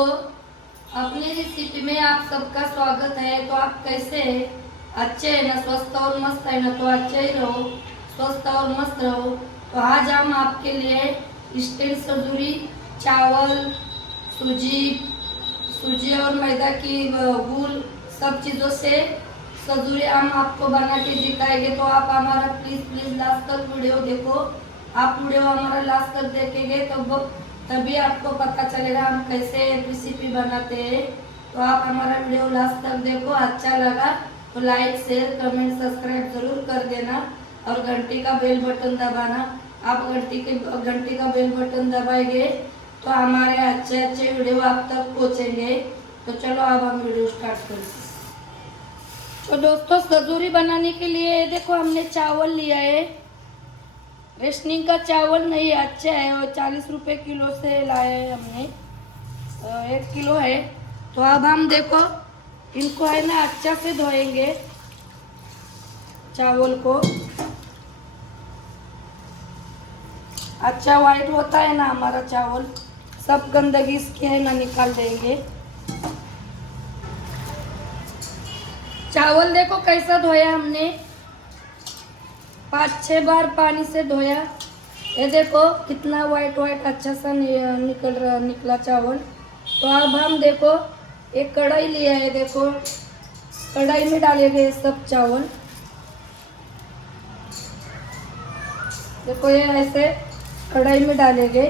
दोस्तों, अपनी रेसिपी में आप सबका स्वागत है। तो आप कैसे हैं? अच्छे हैं ना? स्वस्थ और मस्त है ना? तो अच्छे ही रहो, स्वस्थ और मस्त रहो। तो आज हम आपके लिए इंस्टेंट सजूरी, चावल, सूजी सूजी और मैदा की गुल सब चीज़ों से सजूरी हम आपको बना के दिखाएंगे। तो आप हमारा प्लीज़ लास्ट तक वीडियो देखो। आप वीडियो हमारा लास्ट तक देखेंगे तो तभी आपको पता चलेगा हम कैसे रेसिपी बनाते हैं। तो आप हमारा वीडियो लास्ट तक देखो। अच्छा लगा तो लाइक, शेयर, कमेंट, सब्सक्राइब जरूर कर देना और घंटी का बेल बटन दबाना। आप घंटी का बेल बटन दबाएंगे तो हमारे अच्छे अच्छे वीडियो आप तक पहुँचेंगे। तो चलो अब हम वीडियो स्टार्ट करते हैं। तो दोस्तों, सजूरी बनाने के लिए देखो हमने चावल लिया है। रेशनिंग का चावल नहीं अच्छा है, वो 40 रुपये किलो से लाए हैं हमने। 1 किलो है। तो अब हम देखो इनको है ना अच्छा से धोएंगे चावल को। अच्छा वाइट होता है ना हमारा चावल, सब गंदगी इसकी है ना निकाल देंगे। चावल देखो कैसा धोया हमने, 5-6 बार पानी से धोया। ये देखो कितना वाइट अच्छा सा निकला चावल। तो अब हम देखो एक कढ़ाई लिया है। देखो कढ़ाई में डालेंगे सब चावल। देखो ये ऐसे कढ़ाई में डालेंगे।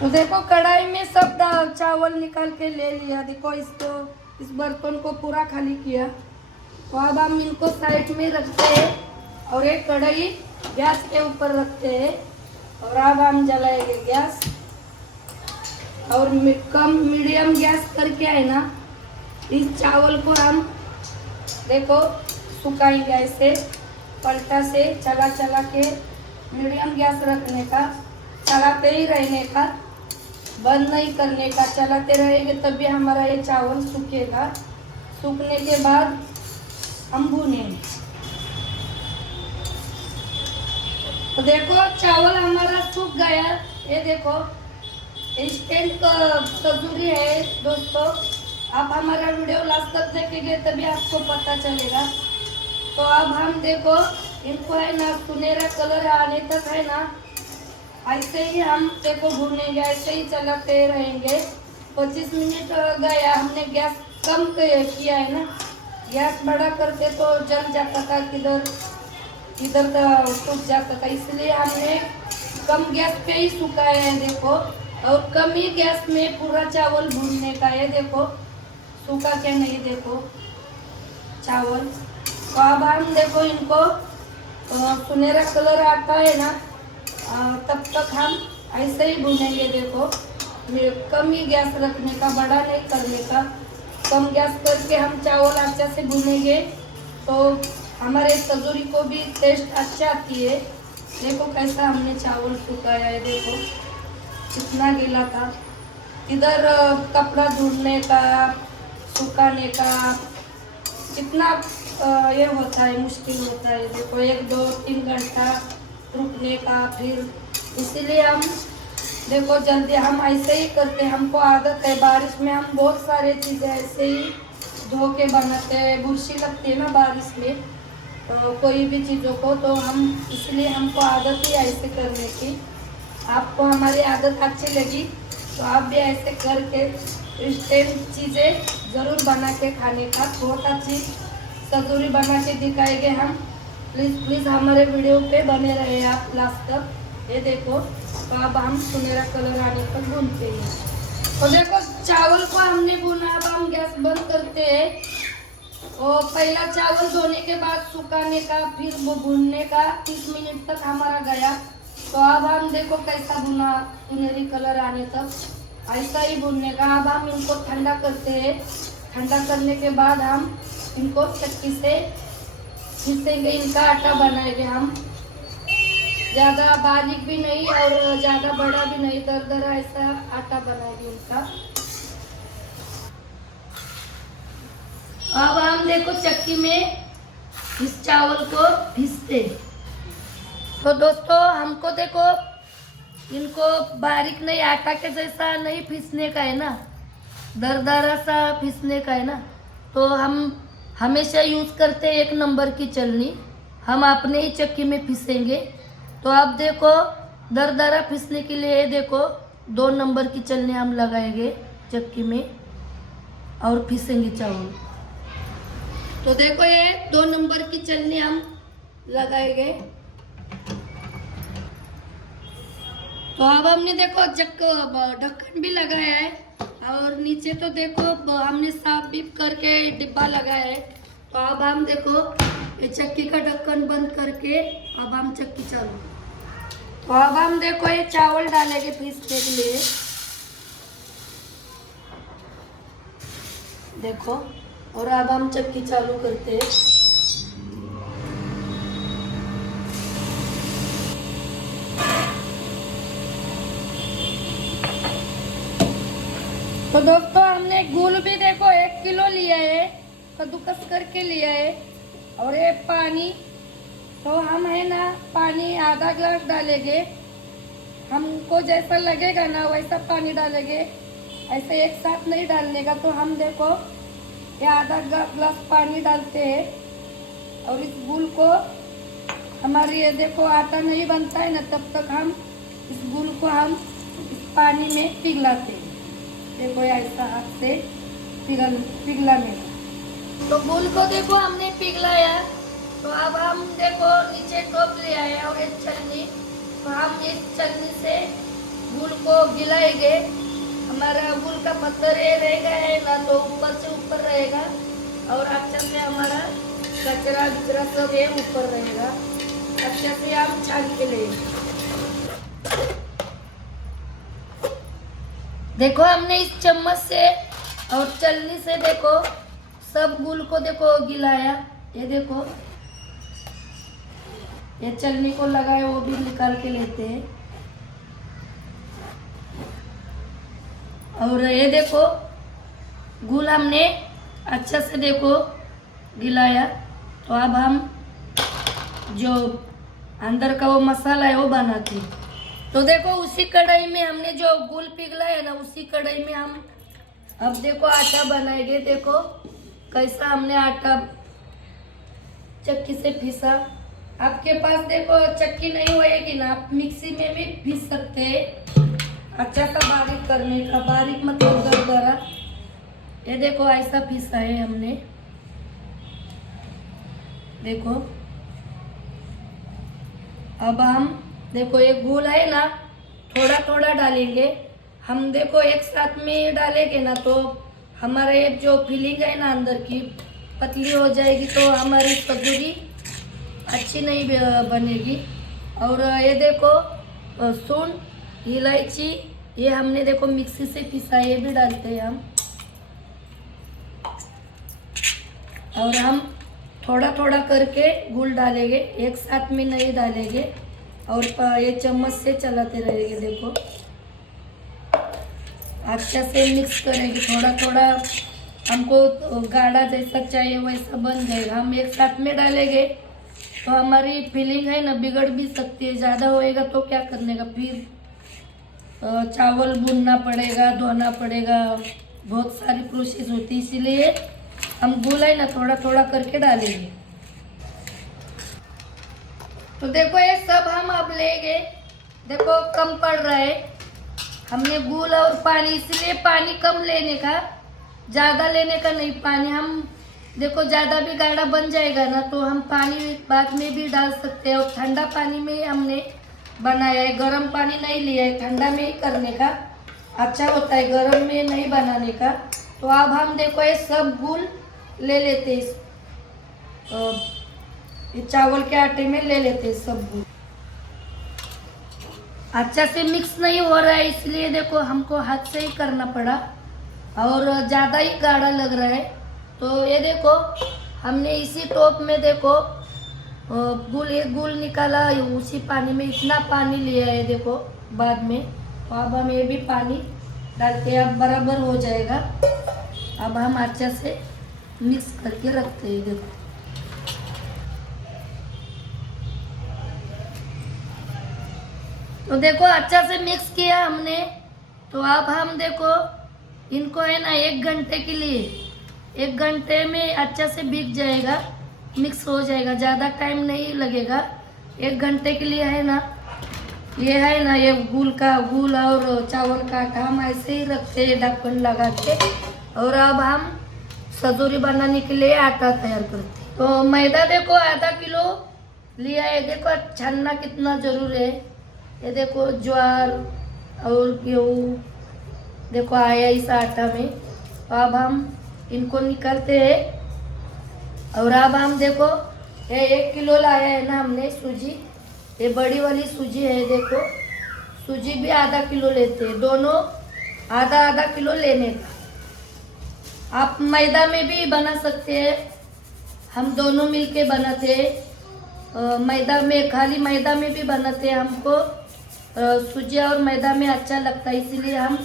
तो देखो कढ़ाई में सब चावल निकाल के ले लिया। देखो इस बर्तन को पूरा खाली किया। तो अब हम इनको साइड में रखते हैं और एक कढ़ाई गैस के ऊपर रखते हैं। और अब हम जलाएंगे गैस और कम मीडियम गैस करके है ना इस चावल को हम देखो सुखाएंगे ऐसे पलटा से चला के। मीडियम गैस रखने का, चलाते ही रहने का, बंद नहीं करने का, चलाते रहेंगे तभी हमारा ये चावल सूखेगा। सूखने के बाद हम भूनेंगे। तो देखो चावल हमारा सूख गया। ये देखो इंस्टेंट सजूरी है दोस्तों। आप हमारा वीडियो लास्ट तक देखेंगे तभी आपको पता चलेगा। तो अब हम देखो इनको है ना सुनहरा कलर आने तक है ना ऐसे ही हम देखो भूनेंगे, ऐसे ही चलाते रहेंगे। 25 मिनट गया, हमने गैस कम किया है ना। गैस बड़ा करके तो जल जाता था, इधर का सूख जाता था, इसलिए हमने कम गैस पे ही सुखाया है। देखो और कम ही गैस में पूरा चावल भूनने का है। देखो सूखा क्या नहीं, देखो चावल। तो अब हम देखो इनको सुनहरा कलर आता है ना तब तक हम ऐसे ही भूनेंगे। देखो कम ही गैस रखने का, बड़ा नहीं करने का। कम गैस करके हम चावल अच्छा से भूनेंगे तो हमारे सजूरी को भी टेस्ट अच्छा आती है। देखो कैसा हमने चावल सुखाया है। देखो कितना गीला था। इधर कपड़ा धुलने का, सुखाने का कितना ये होता है, मुश्किल होता है। देखो 1-2-3 घंटा रुकने का, फिर इसीलिए हम देखो जल्दी हम ऐसे ही करते हैं। हमको आदत है, बारिश में हम बहुत सारे चीज़ें ऐसे ही धो के बनाते हैं। बुरशी लगती है ना बारिश में कोई भी चीज़ों को, तो हम इसलिए हमको आदत ही ऐसे करने की। आपको हमारी आदत अच्छी लगी तो आप भी ऐसे करके इंस्टेंट चीज़ें ज़रूर बना के खाने का। बहुत अच्छी सजूरी बना के दिखाएंगे हम। प्लीज़ हमारे वीडियो पे बने रहे आप लास्ट तक। ये देखो तो अब हम सुनहरा कलर आने तक भूनते हैं। तो देखो चावल को हमने भुना। अब हम गैस बंद करते हैं। और पहला चावल धोने के बाद सुखाने का, फिर वो भूनने का 30 मिनट तक हमारा गया। तो अब हम देखो कैसा भुना, सुनहरी कलर आने तक ऐसा ही भूनने का। अब हम इनको ठंडा करते हैं। ठंडा करने के बाद हम इनको चक्की से पीसेंगे। इनका आटा बनाएंगे हम, ज़्यादा बारीक भी नहीं और ज़्यादा बड़ा भी नहीं, दरदरा ऐसा आटा बनाएंगे इनका। अब हम देखो चक्की में इस चावल को पीसते। तो दोस्तों हमको देखो इनको बारीक नहीं, आटा के जैसा नहीं पीसने का है ना, दरदरा सा पीसने का है ना। तो हम हमेशा यूज़ करते हैं 1 नंबर की चलनी, हम अपने ही चक्की में पीसेंगे। तो अब देखो दरदरा पीसने के लिए देखो 2 नंबर की चलनी हम लगाएंगे चक्की में और पीसेंगे चावल। तो देखो ये 2 नंबर की चलनी हम लगाएंगे। तो अब हमने देखो ढक्कन भी लगाया है और नीचे तो देखो हमने साफ भी करके डिब्बा लगाया है। तो अब हम देखो ये चक्की का ढक्कन बंद करके अब हम चक्की चालू। तो अब हम देखो ये चावल डालेंगे पीसने के लिए, देखो। और अब हम चक्की चालू करते हैं। तो दोस्तों हमने गुल भी देखो 1 किलो लिया है, कद्दूकस करके लिया है। और ये पानी, तो हम है ना पानी आधा ग्लास डालेंगे, हमको जैसा लगेगा ना वैसा पानी डालेंगे, ऐसे एक साथ नहीं डालने का। तो हम देखो ये आधा ग्लास पानी डालते हैं। और इस गुल को हमारी ये देखो आटा नहीं बनता है ना, तब तक हम इस गुल को हम इस पानी में पिघलाते हैं। देखो ऐसा हाथ से पिघलाने का। तो गुल को देखो हमने पिघलाया। तो अब हम देखो नीचे टोप ले आए और एक छलनी, तो हम इस छलनी से गुल को गिलाएंगे। हमारा गुल का पत्थर ये रहेगा है ना, तो ऊपर से ऊपर रहेगा और अच्छा से हमारा कचरा विचरा सब ये ऊपर रहेगा। अच्छा से हम छान के लेंगे। देखो हमने इस चम्मच से और चलनी से देखो सब गुल को देखो गिलाया। ये देखो ये चलनी को लगाए वो भी निकाल के लेते हैं। और ये देखो गुल हमने अच्छा से देखो गिलाया। तो अब हम जो अंदर का वो मसाला है वो बनाते हैं। तो देखो उसी कढ़ाई में हमने जो गुल पिघला है ना, उसी कढ़ाई में हम अब देखो आटा बनाएंगे। देखो कैसा हमने आटा चक्की से पीसा। आपके पास देखो चक्की नहीं होएगी ना, आप मिक्सी में भी पीस सकते हैं, अच्छा सा बारीक करने का, बारीक मतलब दरदरा। ये देखो ऐसा पीसा है हमने, देखो। अब हम देखो ये गुल है ना, थोड़ा थोड़ा डालेंगे हम। देखो एक साथ में डालेंगे ना तो हमारा ये जो फीलिंग है ना अंदर की पतली हो जाएगी, तो हमारी तंदूरी अच्छी नहीं बनेगी। और ये देखो सूंड, इलायची, ये हमने देखो मिक्सी से पिसा, ये भी डालते हैं हम। और हम थोड़ा थोड़ा करके गुल डालेंगे, एक साथ में नहीं डालेंगे। और ये चम्मच से चलाते रहेंगे। देखो अच्छा से मिक्स करेंगे, थोड़ा थोड़ा हमको गाढ़ा जैसा चाहिए वैसा बन जाएगा। हम एक साथ में डालेंगे तो हमारी फीलिंग है ना बिगड़ भी सकती है, ज़्यादा होएगा तो क्या करने का, फिर चावल भूनना पड़ेगा, धोना पड़ेगा, बहुत सारी प्रोसेस होती है। इसीलिए हम गुल है ना थोड़ा थोड़ा करके डालेंगे। तो देखो ये सब हम अब लेंगे। देखो कम पड़ रहा है, हमने गुल और पानी, इसलिए पानी कम लेने का, ज़्यादा लेने का नहीं पानी। हम देखो ज़्यादा भी गाढ़ा बन जाएगा ना तो हम पानी बाद में भी डाल सकते हैं। और ठंडा पानी में हमने बनाया है, गर्म पानी नहीं लिया है, ठंडा में ही करने का अच्छा होता है, गर्म में नहीं बनाने का। तो अब हम देखो ये सब गुल ले लेते हैं, ये चावल के आटे में ले लेते हैं सब गुल। अच्छा से मिक्स नहीं हो रहा है, इसलिए देखो हमको हाथ से ही करना पड़ा और ज़्यादा ही गाढ़ा लग रहा है। तो ये देखो हमने इसी टोप में देखो गुल निकाला, उसी पानी में इतना पानी लिया है देखो बाद में। तो अब हम ये भी पानी डालते हैं, अब बराबर हो जाएगा। अब हम अच्छा से मिक्स करके रखते हैं। देखो तो देखो अच्छा से मिक्स किया हमने। तो अब हम देखो इनको है ना 1 घंटे के लिए, 1 घंटे में अच्छा से भीग जाएगा, मिक्स हो जाएगा, ज़्यादा टाइम नहीं लगेगा। 1 घंटे के लिए है ना, ये है ना, ये गुल और चावल का आटा हम ऐसे ही रखते हैं ढक्कन लगा के। और अब हम सजोरी बनाने के लिए आटा तैयार करते हैं। तो मैदा देखो आधा किलो लिया है। देखो छानना कितना जरूरी है। ये देखो ज्वार और गेहूँ देखो आया इस आटा में। तो अब हम इनको निकालते हैं। और अब हम देखो ये 1 किलो लाया है ना हमने सूजी, ये बड़ी वाली सूजी है। देखो सूजी भी आधा किलो लेते हैं, दोनों आधा आधा किलो लेने का। आप मैदा में भी बना सकते हैं, हम दोनों मिलके बनाते हैं। मैदा में, खाली मैदा में भी बनाते हैं। हमको सूजी और मैदा में अच्छा लगता है, इसीलिए हम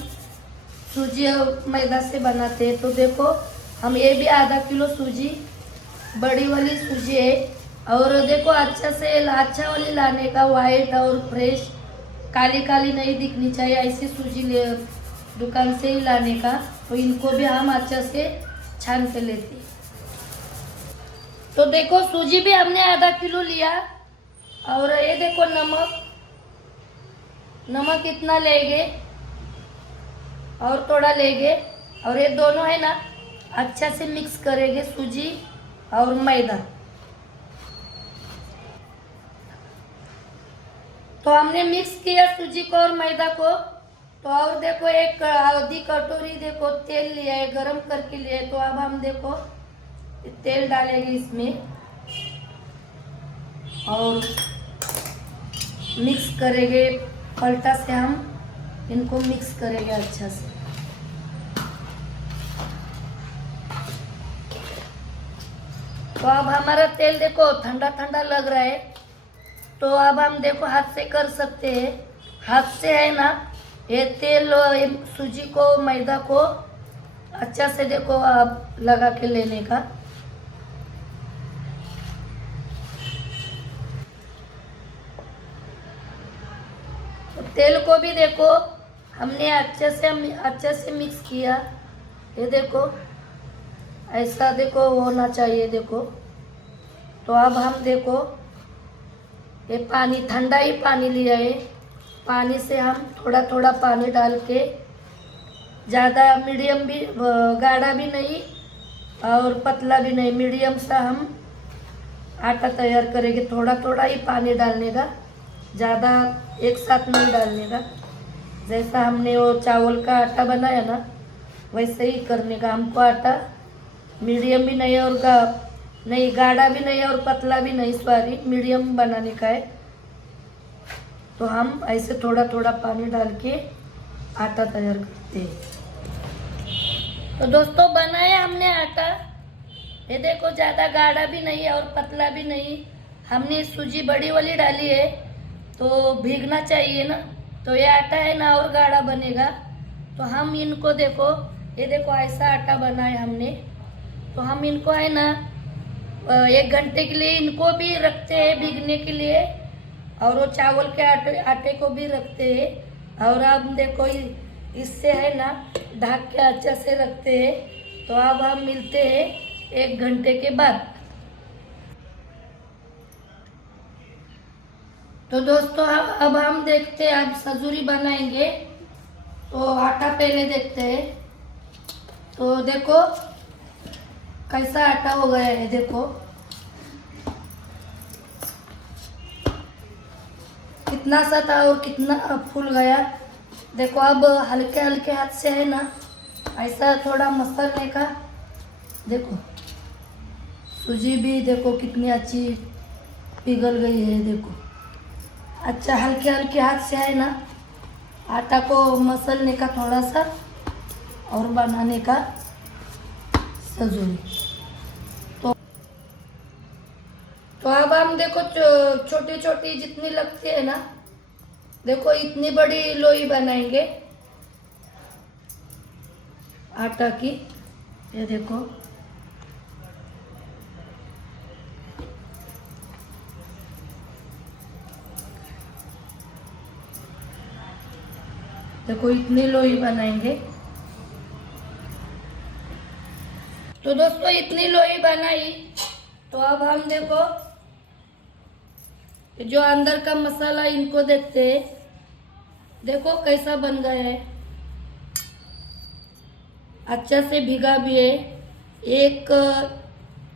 सूजी और मैदा से बनाते हैं। तो देखो हम ये भी आधा किलो सूजी, बड़ी वाली सूजी है। और देखो अच्छा से अच्छा वाली लाने का, वाइट और फ्रेश, काली काली नहीं दिखनी चाहिए, ऐसी सूजी ले दुकान से ही लाने का। तो इनको भी हम अच्छा से छान के लेते हैं। तो देखो सूजी भी हमने आधा किलो लिया। और ये देखो नमक इतना लेंगे और थोड़ा लेंगे। और ये दोनों है ना अच्छा से मिक्स करेंगे, सूजी और मैदा। तो हमने मिक्स किया सूजी को और मैदा को। तो और देखो एक आधी कटोरी देखो तेल लिया है, गरम करके लिया है। तो अब हम देखो तेल डालेंगे इसमें और मिक्स करेंगे, पलटा से हम इनको मिक्स करेंगे अच्छा से। तो अब हमारा तेल देखो ठंडा ठंडा लग रहा है। तो अब हम देखो हाथ से कर सकते हैं, हाथ से है ना ये तेल सूजी को मैदा को अच्छा से देखो आप लगा के लेने का। तो तेल को भी देखो हमने अच्छे से मिक्स किया। ये देखो ऐसा देखो होना चाहिए देखो। तो अब हम देखो ये पानी, ठंडा ही पानी लिया है, पानी से हम थोड़ा थोड़ा पानी डाल के, ज़्यादा मीडियम भी गाढ़ा भी नहीं और पतला भी नहीं, मीडियम सा हम आटा तैयार करेंगे। थोड़ा थोड़ा ही पानी डालने का, ज़्यादा एक साथ नहीं डालने का। जैसा हमने वो चावल का आटा बनाया ना वैसे ही करने का हमको। आटा मीडियम भी नहीं और गाढ़ा भी नहीं और पतला भी नहीं, सॉरी मीडियम बनाने का है। तो हम ऐसे थोड़ा थोड़ा पानी डाल के आटा तैयार करते हैं। तो दोस्तों बनाया हमने आटा, ये देखो ज़्यादा गाढ़ा भी नहीं और पतला भी नहीं। हमने सूजी बड़ी वाली डाली है तो भीगना चाहिए ना, तो ये आटा है ना और गाढ़ा बनेगा। तो हम इनको देखो, ये देखो ऐसा आटा बनाया हमने। तो हम इनको है ना 1 घंटे के लिए इनको भी रखते हैं भीगने के लिए, और वो चावल के आटे को भी रखते हैं। और अब देखो इससे है ना ढक के अच्छे से रखते हैं। तो अब हम मिलते हैं 1 घंटे के बाद। तो दोस्तों अब हम देखते हैं, अब सजूरी बनाएंगे। तो आटा पहले देखते हैं। तो देखो कैसा आटा हो गया है, देखो कितना सा था और कितना फूल गया। देखो अब हल्के हल्के हाथ से है ना ऐसा थोड़ा मसलने का। देखो सूजी भी देखो कितनी अच्छी पिघल गई है। देखो अच्छा हल्के हल्के हाथ से है ना आटा को मसलने का थोड़ा सा और बनाने का सजूरी। तो अब हम देखो छोटी छोटी जितनी लगती है ना, देखो इतनी बड़ी लोई बनाएंगे आटा की। ये देखो देखो इतनी लोई बनाएंगे। तो दोस्तों इतनी लोई बनाई, तो अब हम देखो जो अंदर का मसाला इनको देखते हैं। देखो कैसा बन गया है, अच्छा से भीगा भी है। एक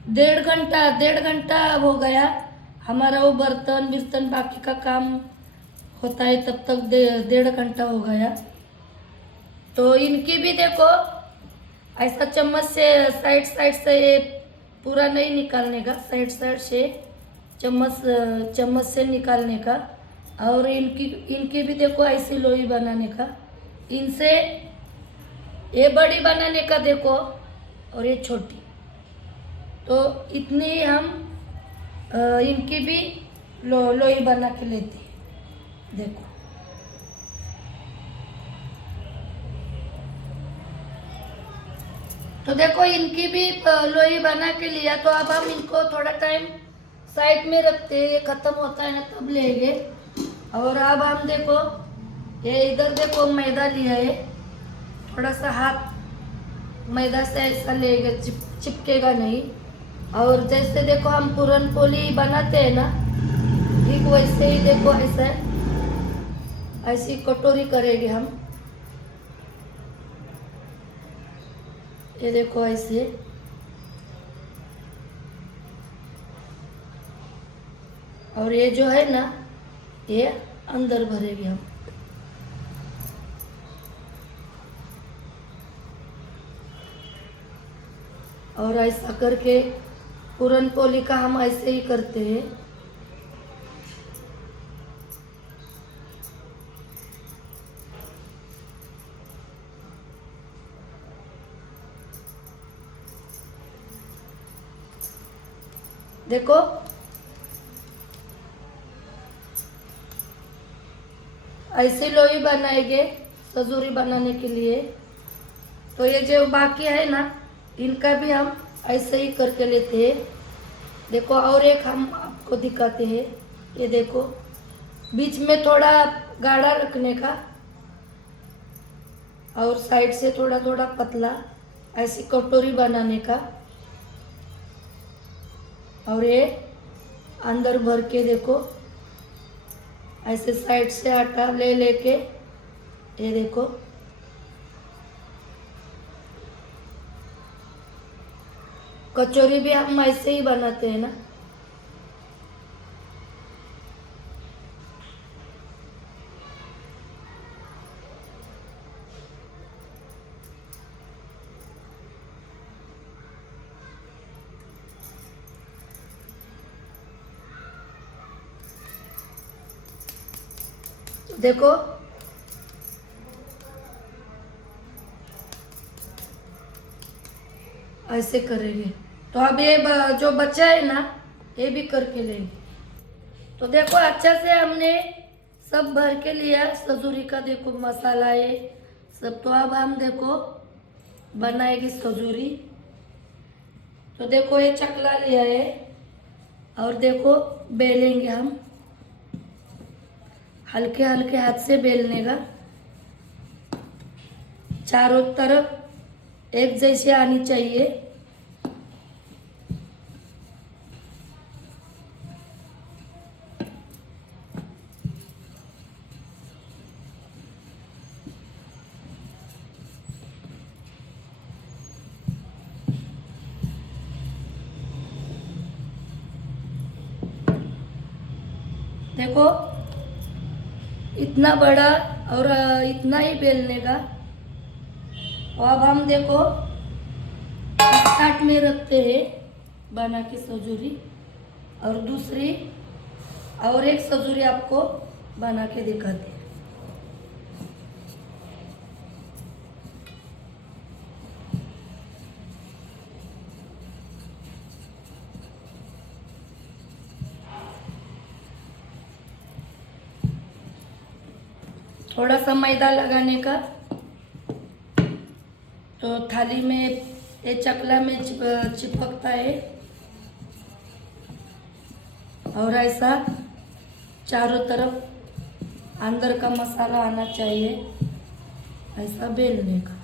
1.5 घंटा हो गया हमारा, वो बर्तन बिर्तन बाकी का काम होता है तब तक 1.5 घंटा हो गया। तो इनकी भी देखो ऐसा चम्मच से साइड साइड से ये पूरा नहीं निकालने का, साइड साइड से चम्मच से निकालने का। और इनकी भी देखो ऐसी लोई बनाने का। इनसे ये बड़ी बनाने का देखो, और ये छोटी। तो इतनी हम इनकी भी लोई बना के लेते हैं। देखो तो देखो इनकी भी लोई बना के लिया। तो अब हम इनको थोड़ा टाइम साइड में रखते हैं, ये खत्म होता है ना तब लेंगे। और अब हम देखो ये इधर देखो मैदा लिया है, थोड़ा सा हाथ मैदा से ऐसा लेंगे, चिपकेगा नहीं। और जैसे देखो हम पूरन पोली बनाते हैं ना, ठीक वैसे ही देखो ऐसा ऐसी कटोरी करेंगे हम। ये देखो ऐसे, और ये जो है ना ये अंदर भरेंगे हम। और ऐसा करके पूरन पोली का हम ऐसे ही करते हैं। देखो ऐसी लोई बनाएंगे सजूरी बनाने के लिए। तो ये जो बाकी है ना इनका भी हम ऐसे ही करके लेते हैं। देखो और एक हम आपको दिखाते हैं। ये देखो बीच में थोड़ा गाढ़ा रखने का और साइड से थोड़ा थोड़ा पतला, ऐसी कटोरी बनाने का। और ये अंदर भर के देखो ऐसे साइड से आटा ले लेके, ये देखो कचौरी भी हम ऐसे ही बनाते हैं ना। देखो ऐसे करेंगे। तो अब ये जो बचा है ना ये भी करके लेंगे। तो देखो अच्छा से हमने सब भर के लिया सजूरी का, देखो मसाला ये सब। तो अब हम देखो बनाएगी सजूरी। तो देखो ये चकला लिया है और देखो बेलेंगे हम, हल्के हल्के हाथ से बेलने का। चारों तरफ एक जैसे आनी चाहिए। देखो इतना बड़ा और इतना ही बेलने का। और अब हम देखो स्टार्ट में रखते हैं बना के सजूरी, और दूसरी और एक सजूरी आपको बना के दिखाते हैं। थोड़ा सा मैदा लगाने का, तो थाली में ये चकला में चिपकता है। और ऐसा चारों तरफ अंदर का मसाला आना चाहिए। ऐसा बेलने का।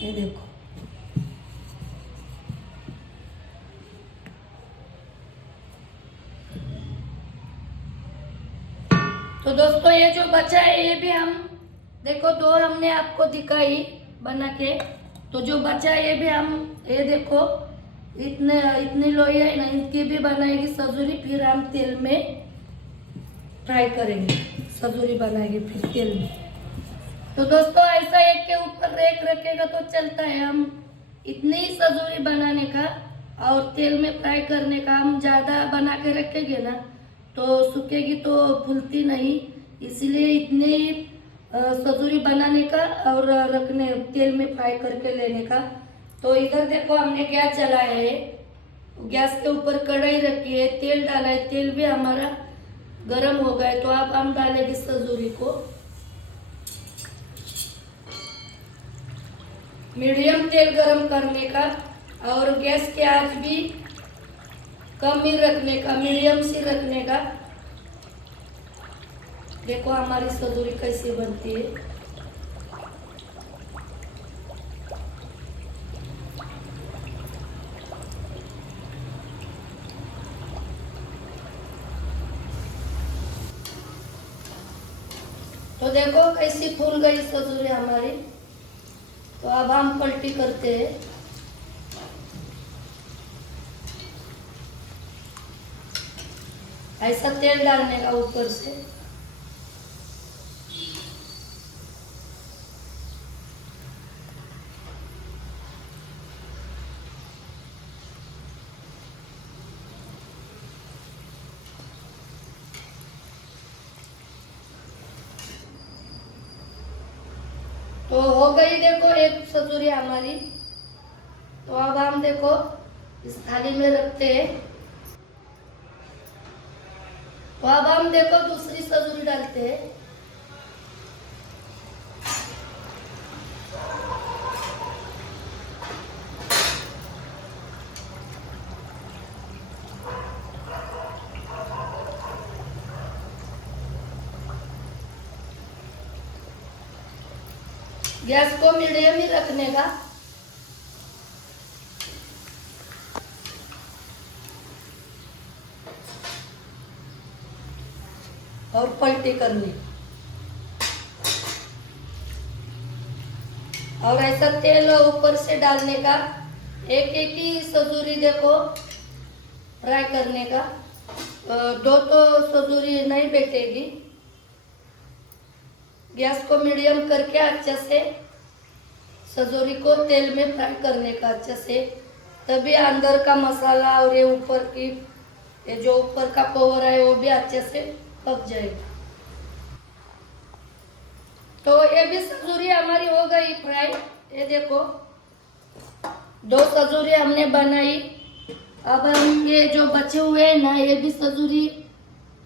ये देखो, तो दोस्तों ये जो बचा है ये भी हम देखो, दो हमने आपको दिखाई बना के, तो जो बचा है ये भी हम, ये देखो इतनी लोई है ना, इनकी भी बनाएगी सजूरी, फिर हम तेल में फ्राई करेंगे। सजूरी बनाएंगे फिर तेल में। तो दोस्तों ऐसा एक के ऊपर एक रखेगा तो चलता है। हम इतनी ही सजूरी बनाने का और तेल में फ्राई करने का, हम ज़्यादा बना के रखेंगे ना तो सूखेगी तो फूलती नहीं, इसीलिए इतनी सजूरी बनाने का और रखने, तेल में फ्राई करके लेने का। तो इधर देखो हमने गैस जलाया है, गैस के ऊपर कढ़ाई रखी है, तेल डाला है, तेल भी हमारा गरम हो गया है। तो अब हम डालेंगे सजूरी को। मीडियम तेल गरम करने का और गैस की आंच भी कम ही रखने का, मीडियम सी रखने का। देखो हमारी सजूरी कैसी बनती है। तो देखो कैसी फूल गई सजूरी हमारी। तो अब हम पलटी करते हैं। ऐसा तेल डालने का ऊपर से। तो हो गई देखो एक सजूरी हमारी। तो अब हम देखो इस थाली में रखते हैं। तो अब हम देखो दूसरी सजूरी डालते हैं। गैस को मीडियम ही रखने का। और पलटी करनी। और ऐसा तेल ऊपर से डालने का। एक एक ही सजूरी देखो फ्राई करने का। दो तो सजूरी नहीं बैठेगी। गैस को मीडियम करके अच्छे से सजूरी को तेल में फ्राई करने का अच्छे से, तभी अंदर का मसाला और ये ऊपर की, ये जो ऊपर का कवर है वो भी अच्छे से पक जाएगा। तो ये भी सजूरी हमारी हो गई फ्राई। ये देखो दो सजूरी हमने बनाई। अब हम ये जो बचे हुए हैं ना, ये भी सजूरी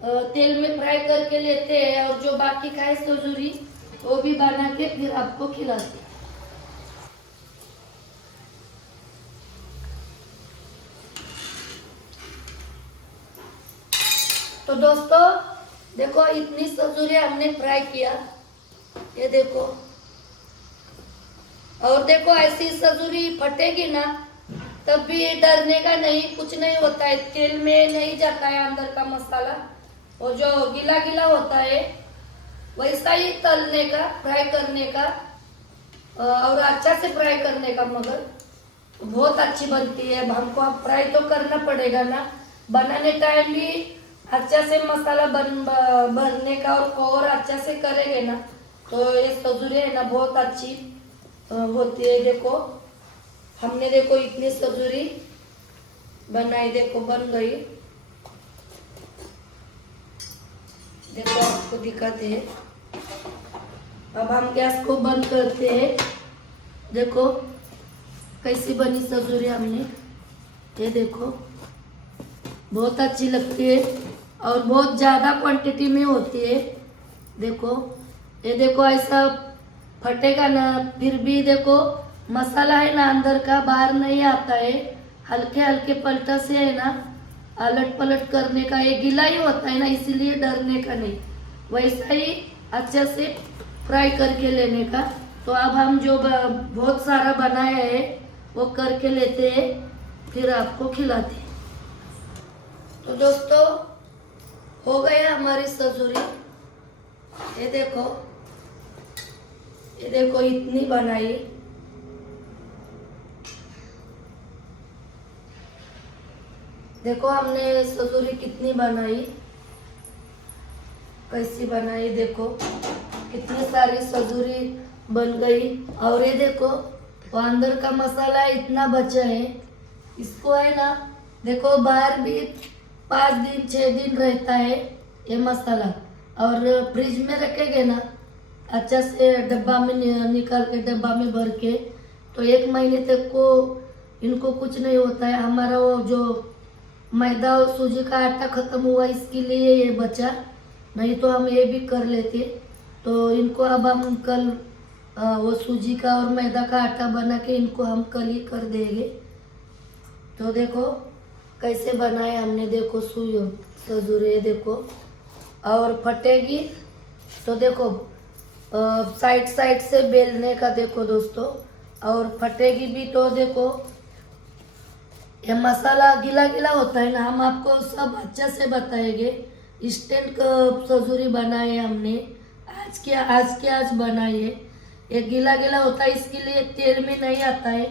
तेल में फ्राई करके लेते हैं, और जो बाकी का है सजूरी वो भी बना के फिर आपको खिलाते हैं। तो दोस्तों देखो इतनी सजूरी हमने फ्राई किया, ये देखो। और देखो ऐसी सजूरी फटेगी ना तब भी डरने का नहीं, कुछ नहीं होता है, तेल में नहीं जाता है अंदर का मसाला, और जो गीला गीला होता है वैसा ही तलने का, फ्राई करने का, और अच्छा से फ्राई करने का। मगर बहुत अच्छी बनती है। हमको अब फ्राई तो करना पड़ेगा ना, बनाने टाइम भी अच्छा से मसाला भरने का, और अच्छा से करेंगे ना तो ये सजूरी है ना बहुत अच्छी होती है। देखो हमने देखो इतनी सजूरी बनाई, देखो बन गई। देखो आपको दिखाते हैं। अब हम गैस को बंद करते हैं। देखो कैसी बनी सजूरी हमने, ये देखो बहुत अच्छी लगती है और बहुत ज़्यादा क्वांटिटी में होती है। देखो ये देखो ऐसा फटेगा ना, फिर भी देखो मसाला है ना अंदर का बाहर नहीं आता है। हल्के हल्के पलटा से है ना अलट पलट करने का, ये गीला ही होता है ना इसीलिए डरने का नहीं, वैसा ही अच्छे से फ्राई करके लेने का। तो अब हम जो बहुत सारा बनाए हैं वो करके लेते हैं, फिर आपको खिलाते हैं। तो दोस्तों हो गया हमारी सजूरी। ये देखो इतनी बनाई। देखो हमने सजूरी कितनी बनाई, कैसी बनाई, देखो कितनी सारी सजूरी बन गई। और ये देखो वो अंदर का मसाला इतना बचा है, इसको है ना देखो बाहर भी 5 दिन 6 दिन रहता है ये मसाला, और फ्रिज में रखेंगे ना अच्छा से डब्बा में निकाल के डब्बा में भर के, तो 1 महीने तक को इनको कुछ नहीं होता है। हमारा वो जो मैदा और सूजी का आटा खत्म हुआ इसके लिए ये बचा, नहीं तो हम ये भी कर लेते। तो इनको अब हम कल वो सूजी का और मैदा का आटा बना के इनको हम कल ही कर देंगे। तो देखो कैसे बनाए हमने, देखो सजूरी देखो, और फटेगी तो देखो साइड साइड से बेलने का देखो दोस्तों, और फटेगी भी तो देखो ये मसाला गीला गीला होता है ना, हम आपको सब अच्छा से बताएंगे। इंस्टेंट सजूरी बनाए हमने, आज के आज बनाई है। ये गीला गीला होता है इसके लिए तेल में नहीं आता है।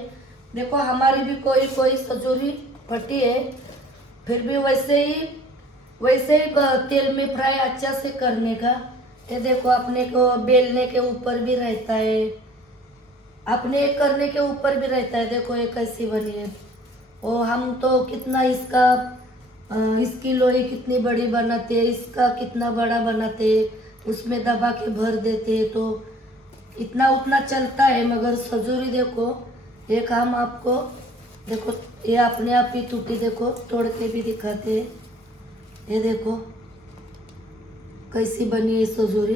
देखो हमारी भी कोई कोई सजूरी फटी है, फिर भी वैसे ही तेल में फ्राई अच्छा से करने का। ये देखो अपने को बेलने के ऊपर भी रहता है, अपने करने के ऊपर भी रहता है। देखो ये कैसी बनी है, वो हम तो कितना इसकी लोई कितनी बड़ी बनाते हैं, इसका कितना बड़ा बनाते हैं, उसमें दबा के भर देते हैं तो इतना उतना चलता है। मगर सजूरी देखो एक हम आपको देखो ये अपने आप ही टूटी, देखो तोड़ के भी दिखाते हैं। ये देखो कैसी बनी है सजूरी।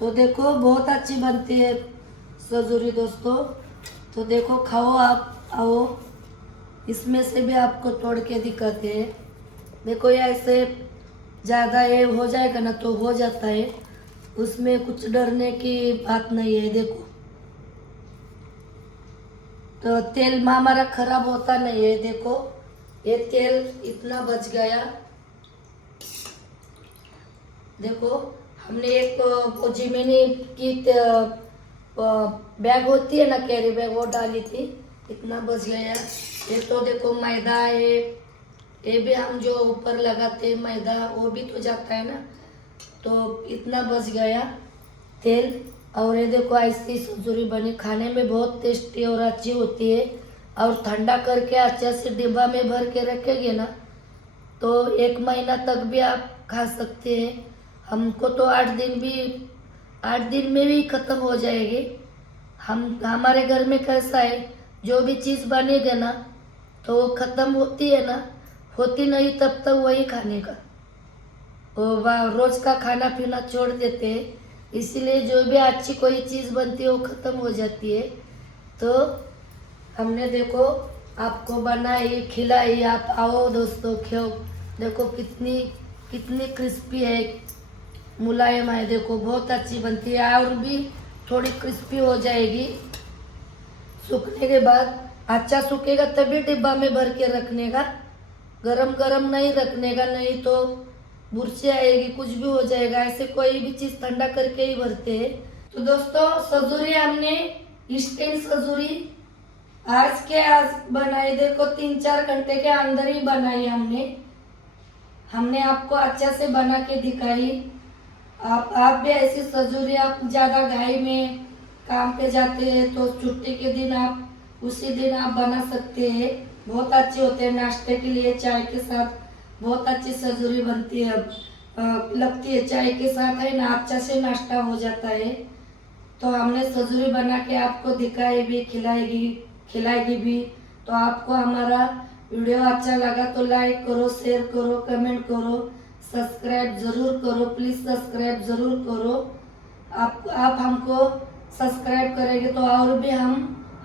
तो देखो बहुत अच्छी बनती है सजूरी दोस्तों। तो देखो खाओ आप, आओ इसमें से भी आपको तोड़ के दिखाते हैं। देखो ये ऐसे ज़्यादा ये हो जाएगा ना तो हो जाता है, उसमें कुछ डरने की बात नहीं है। देखो तो तेल हमारा खराब होता नहीं है। देखो ये तेल इतना बच गया। देखो हमने एक वो जिमिनी की बैग होती है ना कैरी बैग, वो डाली थी, इतना बच गया। ये तो देखो मैदा है, ये भी हम जो ऊपर लगाते हैं मैदा वो भी तो जाता है ना, तो इतना बच गया तेल। और ये देखो ऐसी सजूरी बनी, खाने में बहुत टेस्टी और अच्छी होती है। और ठंडा करके अच्छा से डिब्बा में भर के रखेंगे ना तो 1 महीना तक भी आप खा सकते हैं। हमको तो 8 दिन में भी ख़त्म हो जाएगी। हमारे घर में कैसा है, जो भी चीज़ बनेगा ना तो वो ख़त्म होती है ना, होती नहीं तब तक वही खाने का, रोज़ का खाना पीना छोड़ देते हैं। इसीलिए जो भी अच्छी कोई चीज़ बनती है वो ख़त्म हो जाती है। तो हमने देखो आपको बनाई खिलाई, आप आओ दोस्तों खाओ। देखो कितनी क्रिस्पी है, मुलायम है। देखो बहुत अच्छी बनती है, और भी थोड़ी क्रिस्पी हो जाएगी सूखने के बाद। अच्छा सूखेगा तभी डिब्बा में भर के रखने का, गरम गरम नहीं रखने का, नहीं तो बुरशी आएगी, कुछ भी हो जाएगा। ऐसे कोई भी चीज़ ठंडा करके ही भरते हैं। तो दोस्तों सजूरी हमने इंस्टेंट सजूरी आज बनाई। देखो 3-4 घंटे के अंदर ही बनाई हमने आपको अच्छा से बना के दिखाई। आप भी ऐसी सजूरी, आप ज़्यादा घाई में काम पे जाते हैं तो छुट्टी के दिन आप उसी दिन आप बना सकते हैं, बहुत अच्छे होते हैं। नाश्ते के लिए चाय के साथ बहुत अच्छी सजूरी बनती है, लगती है चाय के साथ है ना, अच्छा से नाश्ता हो जाता है। तो हमने सजूरी बना के आपको दिखाई भी, खिलाएगी भी। तो आपको हमारा वीडियो अच्छा लगा तो लाइक करो, शेयर करो, कमेंट करो, सब्सक्राइब ज़रूर करो, प्लीज़ सब्सक्राइब ज़रूर करो। आप हमको सब्सक्राइब करेंगे तो और भी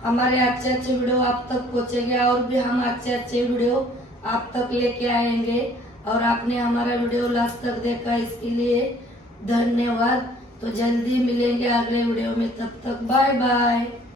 हमारे अच्छे अच्छे वीडियो आप तक पहुँचेंगे, और भी हम अच्छे अच्छे वीडियो आप तक लेके आएंगे। और आपने हमारा वीडियो लास्ट तक देखा इसके लिए धन्यवाद। तो जल्दी मिलेंगे अगले वीडियो में, तब तक बाय बाय।